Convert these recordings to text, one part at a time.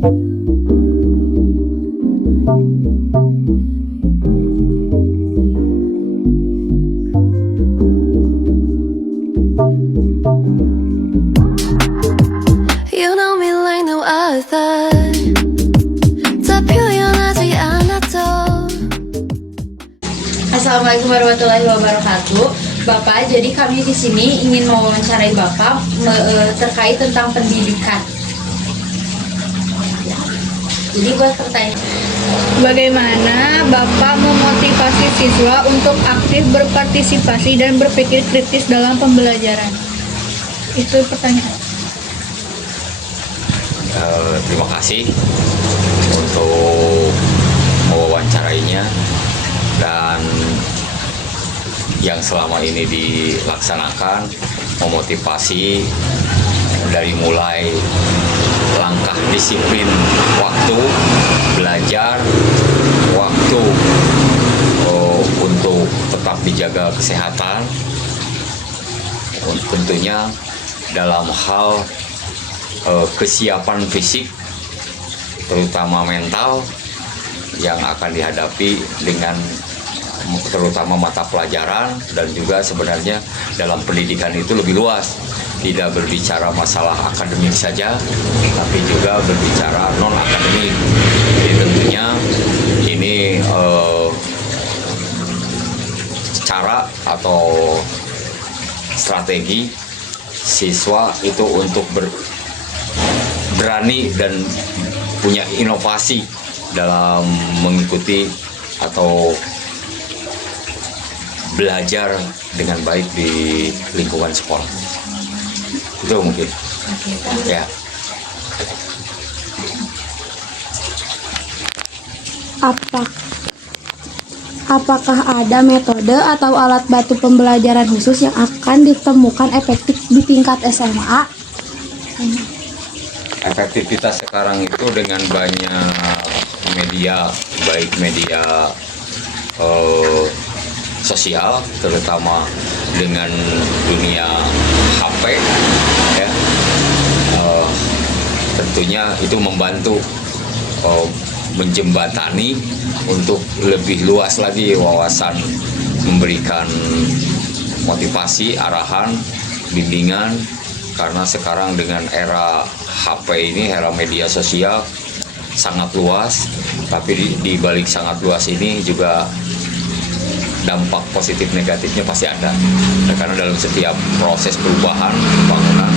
You know me like no other. 다 표현하지 않아도. Assalamualaikum warahmatullahi wabarakatuh. Bapak, jadi kami di sini ingin mewawancarai Bapak terkait tentang pendidikan. Jadi buat pertanyaan, Bagaimana Bapak memotivasi siswa untuk aktif berpartisipasi dan berpikir kritis dalam pembelajaran? Itu pertanyaan. Terima kasih untuk mewawancarainya, dan yang selama ini dilaksanakan memotivasi dari mulai langkah disiplin waktu belajar, waktu untuk tetap dijaga kesehatan, tentunya dalam hal kesiapan fisik terutama mental yang akan dihadapi dengan terutama mata pelajaran, dan juga sebenarnya dalam pendidikan itu lebih luas, tidak berbicara masalah akademik saja tapi juga berbicara non akademik. Jadi tentunya ini cara atau strategi siswa itu untuk berani dan punya inovasi dalam mengikuti atau belajar dengan baik di lingkungan sekolah. Itu mungkin. Ya. Apakah ada metode atau alat bantu pembelajaran khusus yang akan ditemukan efektif di tingkat SMA? Efektivitas sekarang itu dengan banyak media, baik media sosial, terutama dengan dunia HP, ya, tentunya itu membantu menjembatani untuk lebih luas lagi wawasan, memberikan motivasi, arahan, bimbingan. Karena sekarang dengan era HP ini, era media sosial sangat luas, tapi di balik sangat luas ini juga dampak positif negatifnya pasti ada. Karena dalam setiap proses perubahan, pembangunan,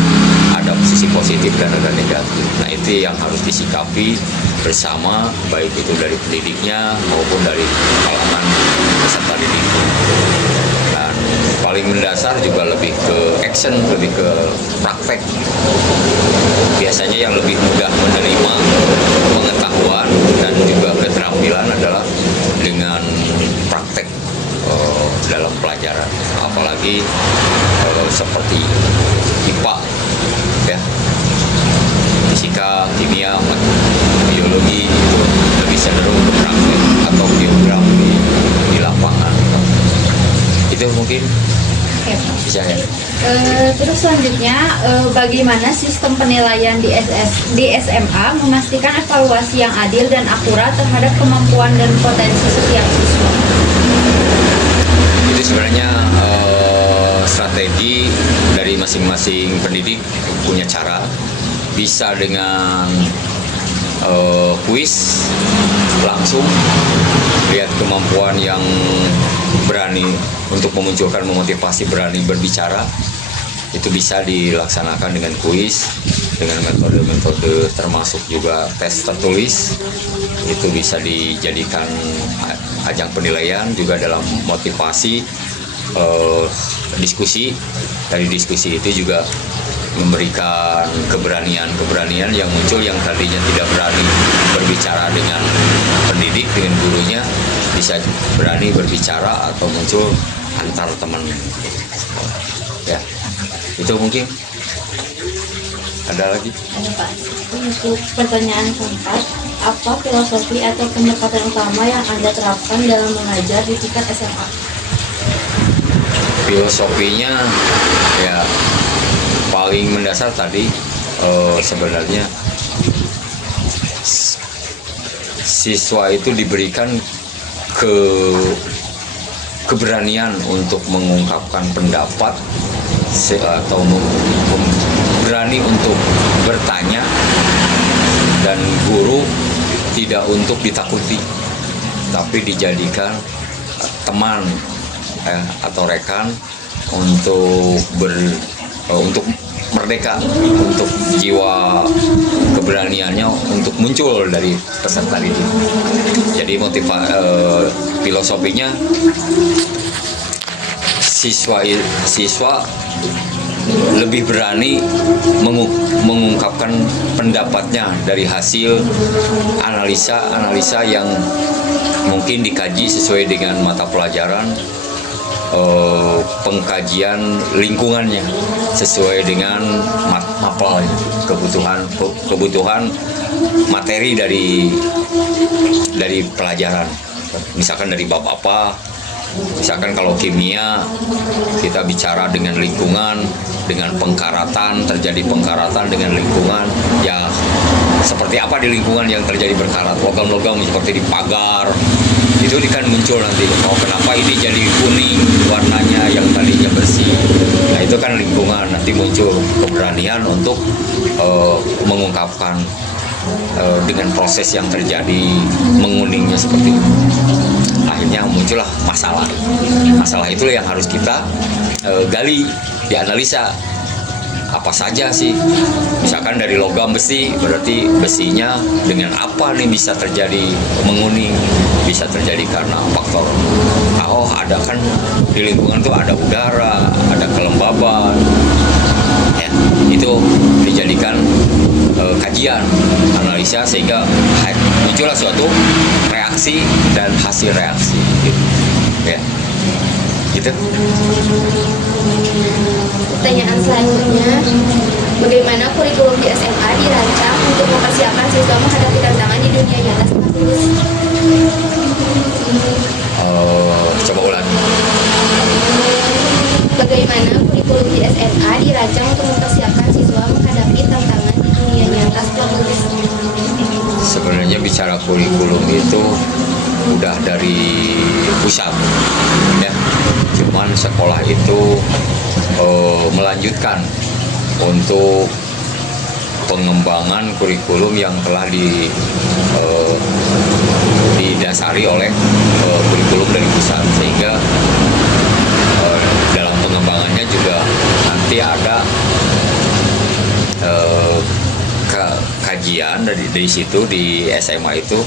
ada sisi positif dan ada negatif. Nah, itu yang harus disikapi bersama, baik itu dari pendidiknya maupun dari kalangan peserta didik. Dan paling mendasar juga lebih ke action, lebih ke praktek. Biasanya yang lebih mudah menerima pengetahuan dan juga keterampilan adalah dengan praktek dalam pelajaran, apalagi seperti IPA, ya, fisika, kimia, biologi, itu lebih cenderung ke praktek, atau geografi di lapangan. Itu mungkin bisa, ya. Terus selanjutnya, bagaimana sistem penilaian di SMA memastikan evaluasi yang adil dan akurat terhadap kemampuan dan potensi setiap siswa? Itu sebenarnya strategi dari masing-masing pendidik punya cara. Bisa dengan kuis langsung, lihat kemampuan yang berani untuk memunculkan memotivasi berani berbicara. Itu bisa dilaksanakan dengan kuis, dengan metode-metode termasuk juga tes tertulis. Itu bisa dijadikan ajang penilaian juga dalam motivasi, diskusi. Dari diskusi itu juga memberikan keberanian yang muncul, yang tadinya tidak berani berbicara dengan pendidik, dengan gurunya, bisa berani berbicara atau muncul antar teman. Ya, itu mungkin. Ada lagi? Ada, Pak. Untuk pertanyaan keempat, apa filosofi atau pendekatan utama yang Anda terapkan dalam mengajar di tingkat SMA? Filosofinya ya paling mendasar tadi sebenarnya siswa itu diberikan keberanian untuk mengungkapkan pendapat atau berani untuk bertanya, dan guru tidak untuk ditakuti tapi dijadikan teman atau rekan untuk untuk merdeka, untuk jiwa keberaniannya untuk muncul dari peserta didik. Jadi filosofinya siswa lebih berani mengungkapkan pendapatnya dari hasil analisa yang mungkin dikaji sesuai dengan mata pelajaran, pengkajian lingkungannya sesuai dengan mapelnya, kebutuhan materi dari pelajaran. Misalkan dari bab apa, misalkan kalau kimia kita bicara dengan lingkungan, dengan pengkaratan, terjadi pengkaratan dengan lingkungan, ya seperti apa di lingkungan yang terjadi berkarat, logam-logam seperti di pagar, itu kan muncul nanti, oh kenapa ini jadi kuning warnanya yang tadinya bersih. Nah itu kan lingkungan, nanti muncul keberanian untuk mengungkapkan dengan proses yang terjadi menguningnya seperti itu. Akhirnya muncullah masalah itulah yang harus kita gali, dianalisa apa saja sih. Misalkan dari logam besi, berarti besinya dengan apa nih bisa terjadi menguning, bisa terjadi karena faktor ada kan di lingkungan tuh ada udara, ada kelembaban ya, itu dijadikan kajian, analisa, sehingga muncullah suatu reaksi dan hasil reaksi gitu. Ya gitu. Pertanyaan selanjutnya, bagaimana kurikulum di SMA dirancang untuk mempersiapkan siswa menghadapi tantangan di dunia nyata setelah lulus? Coba ulang. Bagaimana kurikulum di SMA dirancang untuk mempersiapkan siswa menghadapi tantangan di dunia nyata setelah lulus? Sebenarnya bicara kurikulum itu udah dari pusat ya, cuman sekolah itu melanjutkan untuk pengembangan kurikulum yang telah didasari oleh kurikulum dari pusat, sehingga dalam pengembangannya juga nanti ada kajian dari situ di SMA itu,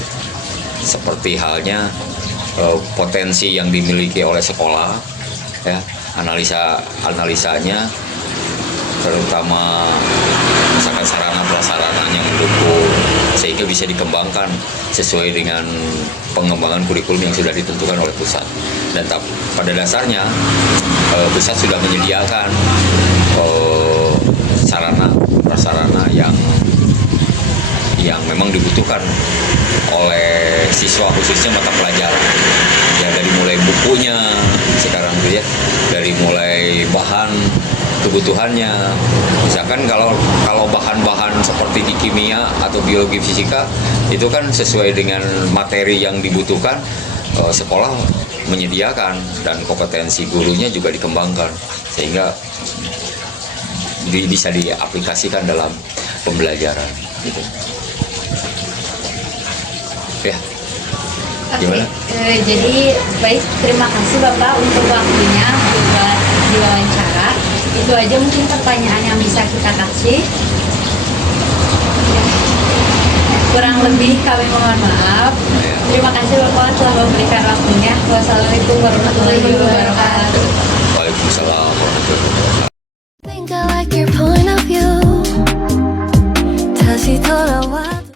seperti halnya potensi yang dimiliki oleh sekolah ya, analisanya, terutama misalkan sarana prasarana yang mendukung sehingga bisa dikembangkan sesuai dengan pengembangan kurikulum yang sudah ditentukan oleh pusat. Dan pada dasarnya pusat sudah menyediakan sarana prasarana yang memang dibutuhkan oleh siswa, khususnya mata pelajaran ya, dari mulai bukunya sekarang tuh ya, dari mulai bahan kebutuhannya. Misalkan kalau bahan-bahan seperti di kimia atau biologi fisika itu kan sesuai dengan materi yang dibutuhkan, sekolah menyediakan, dan kompetensi gurunya juga dikembangkan sehingga bisa diaplikasikan dalam pembelajaran gitu. Ya, gimana? Jadi baik, terima kasih Bapak untuk waktunya buat diwawancara. Itu aja mungkin pertanyaan yang bisa kita kasih. Kurang lebih kami mohon maaf. Terima kasih Bapak telah memberikan waktunya. Wassalamualaikum warahmatullahi wabarakatuh.